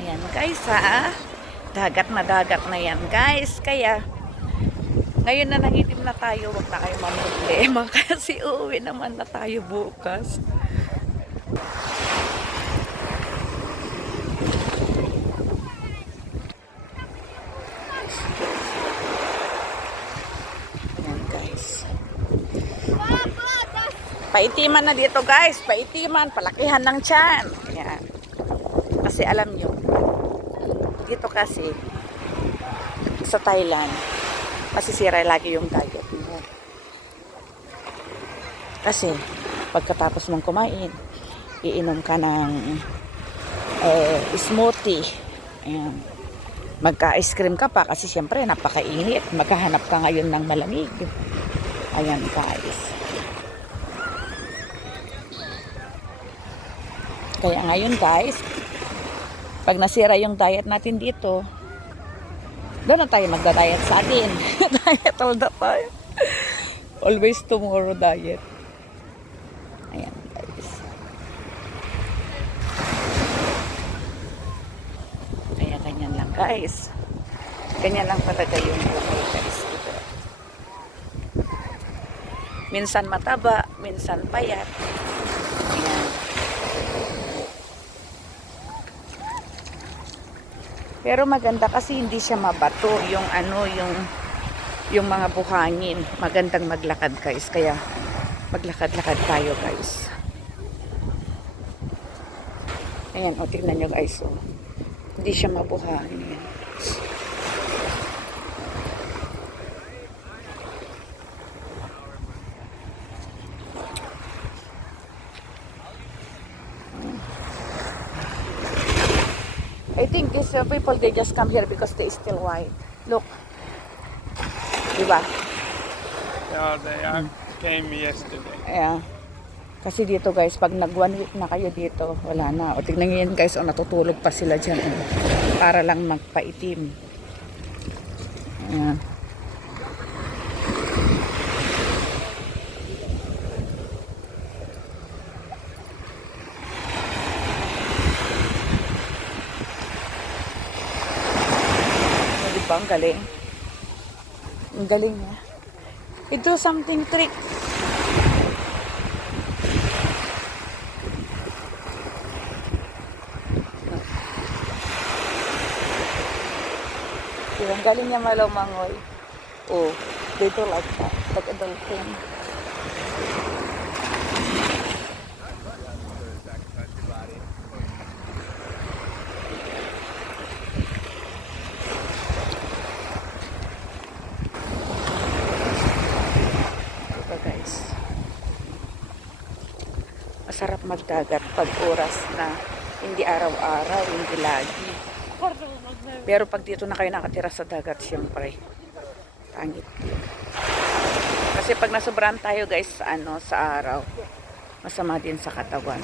Ayan guys ha. Dagat na yan guys. Kaya ngayon na nangitim na tayo, wag na kayo mamroblema kasi uuwi naman na tayo bukas. Ayan guys. Paitiman na dito guys. Paitiman. Palakihan ng tiyan. Ayan. Kasi alam nyo, dito kasi sa Thailand, masisira lagi yung diet mo. Kasi pagkatapos mong kumain, iinom ka ng smoothie. Ayan. Magka-ice cream ka pa kasi syempre napakainit. Maghahanap ka ngayon ng malamig. Ayan guys. Kaya ngayon guys, pag nasira yung diet natin dito, doon na tayo magda-diet sa atin. Diet all the time. Always tomorrow diet. Ayan guys. Kaya ganyan lang guys. Ganyan lang talaga yung buhay guys dito. Minsan mataba, minsan payat. Ayan. Pero maganda kasi hindi siya mabato yung yung mga buhangin. Magandang maglakad guys. Kaya maglakad-lakad tayo guys. Ayan, o tignan nyo guys. O. Hindi siya mabuhangin. I think these people, they just come here because they still white. Look. Diba? Yeah, they came yesterday. Yeah. Kasi dito guys, pag nag 1 week na kayo dito, wala na. O tignan nyo yan guys, o natutulog pa sila dyan. Para lang magpaitim. Ayan. Diba, ang galing. Ang galing niya. Ito something trick. Ang galing niya malumangoy. Oh, dito like that. Like a dolphin. Diba guys? Masarap magdagat pag oras na hindi araw-araw, hindi lagi. Pero pag dito na kayo nakatira sa dagat, syempre, pangit. Kasi pag nasobrahan tayo guys sa araw, masama din sa katawan.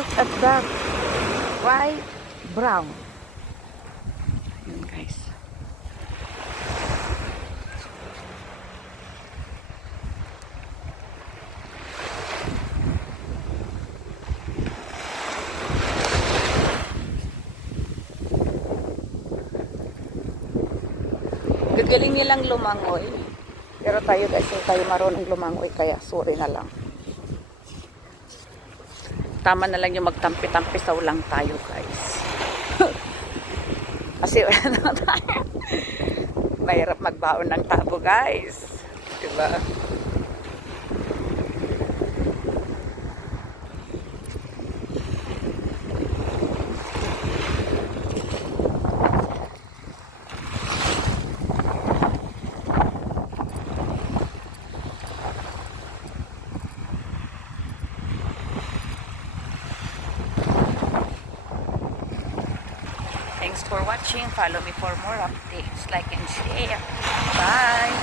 Look at that. White, brown. Yan guys. Gagaling nilang lumangoy. Pero tayo guys, hindi tayo marunong lumangoy kaya sorry na lang. Tama na lang yung magtampi-tampisaw lang tayo guys. Kasi wala na tayo. Mahirap magbaon ng tabo guys. Diba? Thanks for watching. Follow me for more updates. Like and share. Bye!